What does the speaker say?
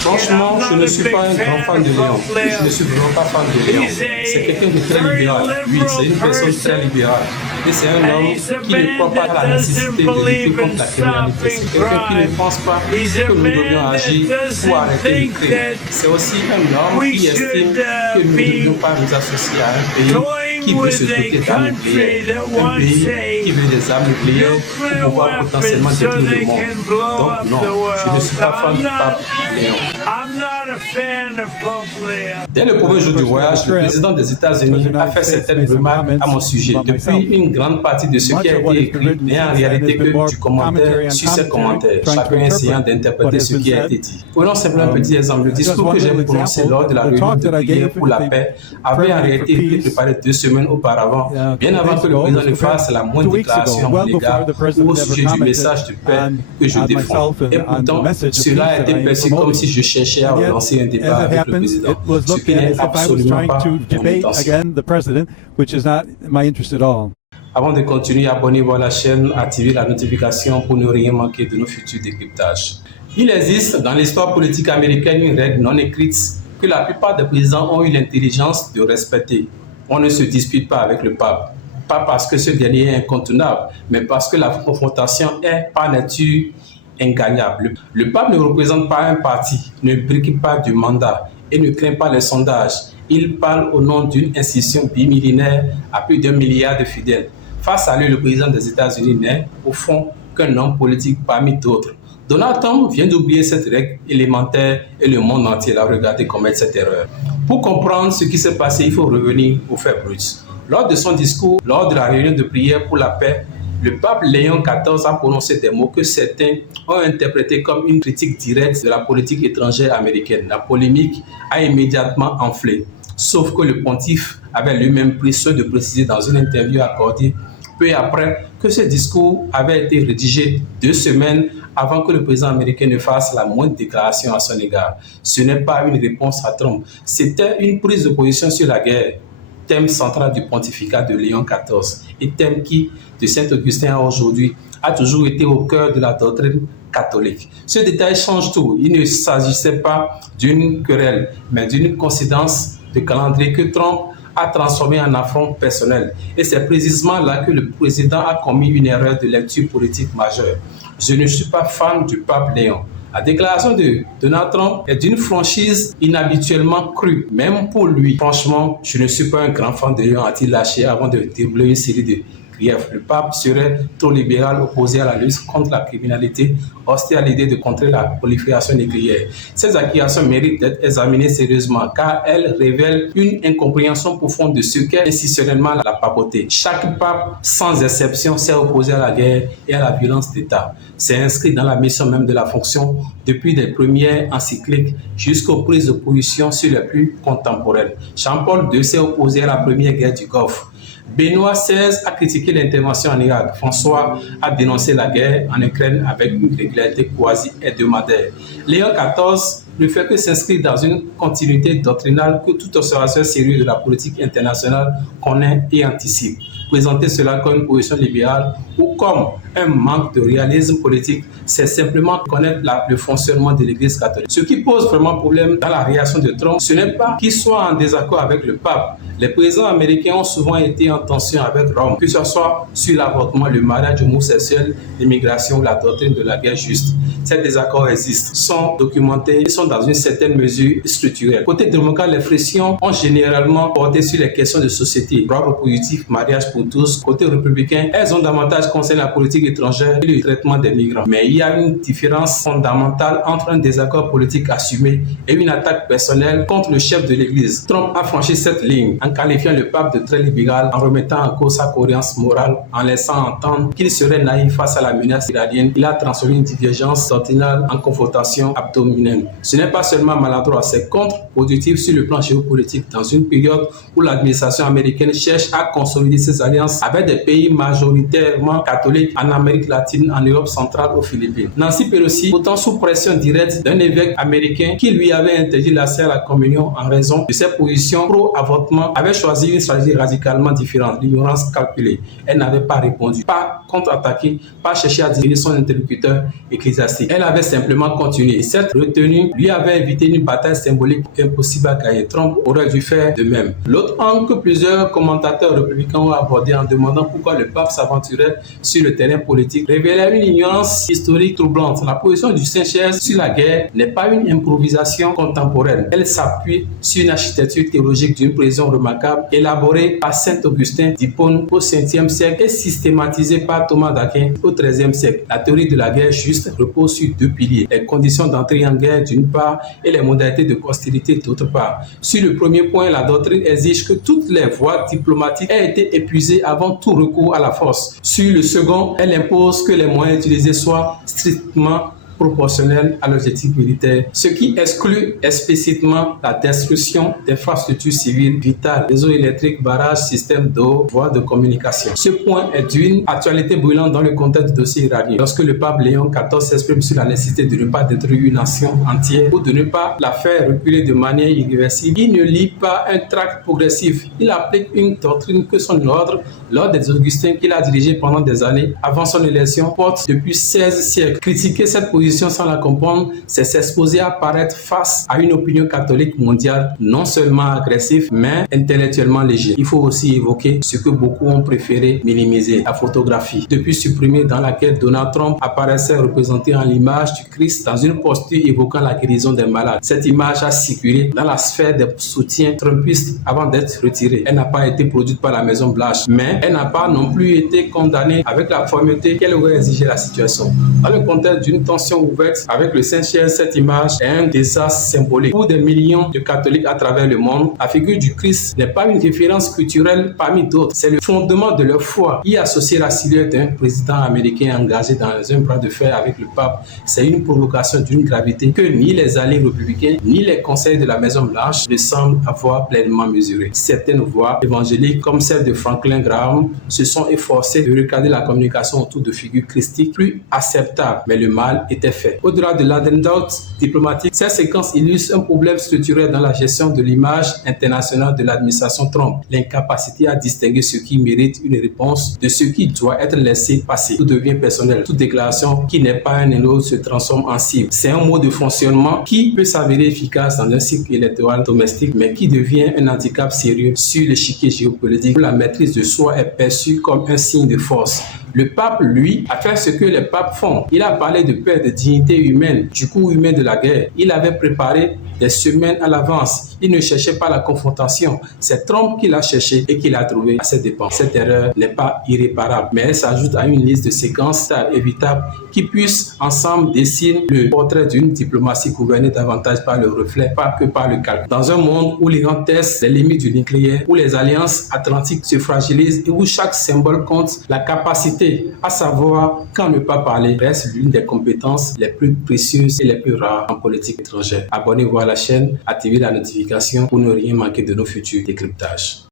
Franchement, je ne suis pas un grand fan de Léon. Je ne suis vraiment pas fan de Léon. C'est quelqu'un de très libéral. Oui, c'est une personne très libérale. Et c'est un homme qui ne croit pas à la nécessité de lutter contre la criminalité. C'est quelqu'un qui ne pense pas que nous devrions agir pour arrêter le crime. C'est aussi un homme qui estime que nous ne devrions pas nous associer à un pays qui veut se doter d'armes nucléaires, un pays qui veut des armes nucléaires pour pouvoir potentiellement détruire le monde. Donc non, je ne suis pas fan du pape Léon. Dès le premier jour du voyage, le président des États-Unis a fait certaines remarques à mon sujet. Depuis, une grande partie de ce qui a été écrit n'est en réalité que du commentaire sur ces commentaires, chacun essayant d'interpréter ce qui a été dit. Prenons simplement un petit exemple. Le discours que j'ai prononcé lors de la réunion de prière pour la paix avait en réalité été préparé 2 semaines auparavant, bien avant que le président ne fasse la moindre déclaration à mon égard ou au sujet du message de paix que je défends. Et pourtant, cela a été perçu comme si je cherchais à relancer un débat avec le président, ce qui n'est absolument pas mon intention. Avant de continuer, abonnez-vous à la chaîne, activez la notification pour ne rien manquer de nos futurs décryptages. Il existe dans l'histoire politique américaine une règle non écrite que la plupart des présidents ont eu l'intelligence de respecter. On ne se dispute pas avec le pape, pas parce que ce dernier est incontournable, mais parce que la confrontation est par nature ingagnable. Le pape ne représente pas un parti, ne brigue pas du mandat et ne craint pas les sondages. Il parle au nom d'une institution bimillénaire à plus d'1 milliard de fidèles. Face à lui, le président des États-Unis n'est, au fond, qu'un homme politique parmi d'autres. Donald Trump vient d'oublier cette règle élémentaire et le monde entier l'a regardé commettre cette erreur. Pour comprendre ce qui s'est passé, il faut revenir aux faits bruts. Lors de son discours, lors de la réunion de prière pour la paix, le pape Léon XIV a prononcé des mots que certains ont interprétés comme une critique directe de la politique étrangère américaine. La polémique a immédiatement enflé, sauf que le pontife avait lui-même pris soin de préciser dans une interview accordée peu après que ce discours avait été rédigé 2 semaines avant que le président américain ne fasse la moindre déclaration à son égard. Ce n'est pas une réponse à Trump, c'était une prise de position sur la guerre, thème central du pontificat de Léon XIV et thème qui, de Saint-Augustin à aujourd'hui, a toujours été au cœur de la doctrine catholique. Ce détail change tout. Il ne s'agissait pas d'une querelle, mais d'une coïncidence de calendrier que Trump a transformé en affront personnel. Et c'est précisément là que le président a commis une erreur de lecture politique majeure. Je ne suis pas fan du pape Léon. La déclaration de Donald Trump est d'une franchise inhabituellement crue, même pour lui. Franchement, je ne suis pas un grand fan de Léon, a-t-il lâché avant de dérouler une série de griefs. Le pape serait trop libéral, opposé à la lutte contre la criminalité, hostile à l'idée de contrer la prolifération nucléaire. Ces accusations méritent d'être examinées sérieusement car elles révèlent une incompréhension profonde de ce qu'est institutionnellement la papauté. Chaque pape, sans exception, s'est opposé à la guerre et à la violence d'État. C'est inscrit dans la mission même de la fonction depuis les premières encycliques jusqu'aux prises de position sur les plus contemporaines. Jean-Paul II s'est opposé à la première guerre du Golfe. Benoît XVI a critiqué l'intervention en Irak. François a dénoncé la guerre en Ukraine avec une régularité quasi-hebdomadaire. Léon XIV ne fait que s'inscrire dans une continuité doctrinale que tout observateur sérieux de la politique internationale connaît et anticipe. Présenter cela comme une position libérale ou comme un manque de réalisme politique, c'est simplement connaître le fonctionnement de l'Église catholique. Ce qui pose vraiment problème dans la réaction de Trump, ce n'est pas qu'il soit en désaccord avec le pape. Les présidents américains ont souvent été en tension avec Rome, que ce soit sur l'avortement, le mariage homosexuel, l'immigration ou la doctrine de la guerre juste. Ces désaccords existent, sont documentés et sont dans une certaine mesure structurels. Côté démocrate, les frictions ont généralement porté sur les questions de société, droit reproductif, mariage pour tous. Côté républicain, elles ont davantage concerné la politique étrangère et le traitement des migrants. Mais il y a une différence fondamentale entre un désaccord politique assumé et une attaque personnelle contre le chef de l'Église. Trump a franchi cette ligne en qualifiant le pape de très libéral, en remettant en cause sa cohérence morale, en laissant entendre qu'il serait naïf face à la menace iranienne. Il a transformé une divergence doctrinale en confrontation abdominale. Ce n'est pas seulement maladroit, c'est contre-productif sur le plan géopolitique dans une période où l'administration américaine cherche à consolider ses alliances avec des pays majoritairement catholiques en en Amérique latine, en Europe centrale, aux Philippines. Nancy Pelosi, pourtant sous pression directe d'un évêque américain qui lui avait interdit l'accès à la communion en raison de ses positions pro-avortement, avait choisi une stratégie radicalement différente, l'ignorance calculée. Elle n'avait pas répondu, pas contre-attaqué, pas cherché à diriger son interlocuteur ecclésiastique. Elle avait simplement continué. Et cette retenue lui avait évité une bataille symbolique impossible à gagner. Trump aurait dû faire de même. L'autre angle que plusieurs commentateurs républicains ont abordé en demandant pourquoi le pape s'aventurait sur le terrain politique révélait une ignorance historique troublante. La position du Saint-Siège sur la guerre n'est pas une improvisation contemporaine. Elle s'appuie sur une architecture théologique d'une précision remarquable, élaborée par saint Augustin d'Hippone au 5e siècle et systématisée par Thomas d'Aquin au 13e siècle. La théorie de la guerre juste repose sur deux piliers: les conditions d'entrée en guerre d'une part et les modalités de hostilité d'autre part. Sur le premier point, la doctrine exige que toutes les voies diplomatiques aient été épuisées avant tout recours à la force. Sur le second, elle impose que les moyens utilisés soient strictement proportionnels à l'objectif militaire, ce qui exclut explicitement la destruction d'infrastructures civiles vitales, réseaux électriques, barrages, systèmes d'eau, voies de communication. Ce point est d'une actualité brûlante dans le contexte du dossier iranien. Lorsque le pape Léon XIV s'exprime sur la nécessité de ne pas détruire une nation entière ou de ne pas la faire reculer de manière irréversible, il ne lit pas un tract progressif. Il applique une doctrine que son ordre des Augustins, qu'il a dirigé pendant des années avant son élection, porte depuis 16 siècles. Critiquer cette position sans la comprendre, c'est s'exposer à apparaître face à une opinion catholique mondiale non seulement agressive, mais intellectuellement légère. Il faut aussi évoquer ce que beaucoup ont préféré minimiser, la photographie, depuis supprimée, dans laquelle Donald Trump apparaissait représenté en l'image du Christ dans une posture évoquant la guérison des malades. Cette image a circulé dans la sphère des soutiens trumpistes avant d'être retirée. Elle n'a pas été produite par la Maison Blanche, mais elle n'a pas non plus été condamnée avec la fermeté qu'elle aurait exigé la situation. Dans le contexte d'une tension ouverte avec le Saint-Siège, cette image est un désastre symbolique. Pour des millions de catholiques à travers le monde, la figure du Christ n'est pas une référence culturelle parmi d'autres. C'est le fondement de leur foi. Y associer la silhouette d'un président américain engagé dans un bras de fer avec le pape, c'est une provocation d'une gravité que ni les alliés républicains ni les conseils de la Maison Blanche ne semblent avoir pleinement mesurée. Certaines voix évangéliques, comme celle de Franklin Graham, se sont efforcées de recadrer la communication autour de figures christiques plus acceptables, mais le mal était fait. Au-delà de l'anecdote diplomatique, cette séquence illustre un problème structurel dans la gestion de l'image internationale de l'administration Trump, l'incapacité à distinguer ce qui mérite une réponse de ce qui doit être laissé passer. Tout devient personnel. Toute déclaration qui n'est pas un élo se transforme en cible. C'est un mode de fonctionnement qui peut s'avérer efficace dans un cycle électoral domestique, mais qui devient un handicap sérieux sur l'échiquier géopolitique où la maîtrise de soi est perçue comme un signe de force. Le pape, lui, a fait ce que les papes font. Il a parlé de paix, de dignité humaine, du coût humain de la guerre. Il avait préparé des semaines à l'avance. Il ne cherchait pas la confrontation. C'est Trump qui l'a cherché et qui l'a trouvé à ses dépens. Cette erreur n'est pas irréparable, mais elle s'ajoute à une liste de séquences évitables qui puissent ensemble dessiner le portrait d'une diplomatie gouvernée davantage par le reflet, pas que par le calcul. Dans un monde où l'Iran teste les limites du nucléaire, où les alliances atlantiques se fragilisent et où chaque symbole compte, la capacité à savoir quand ne pas parler reste l'une des compétences les plus précieuses et les plus rares en politique étrangère. Abonnez-vous à la chaîne, activez la notification pour ne rien manquer de nos futurs décryptages.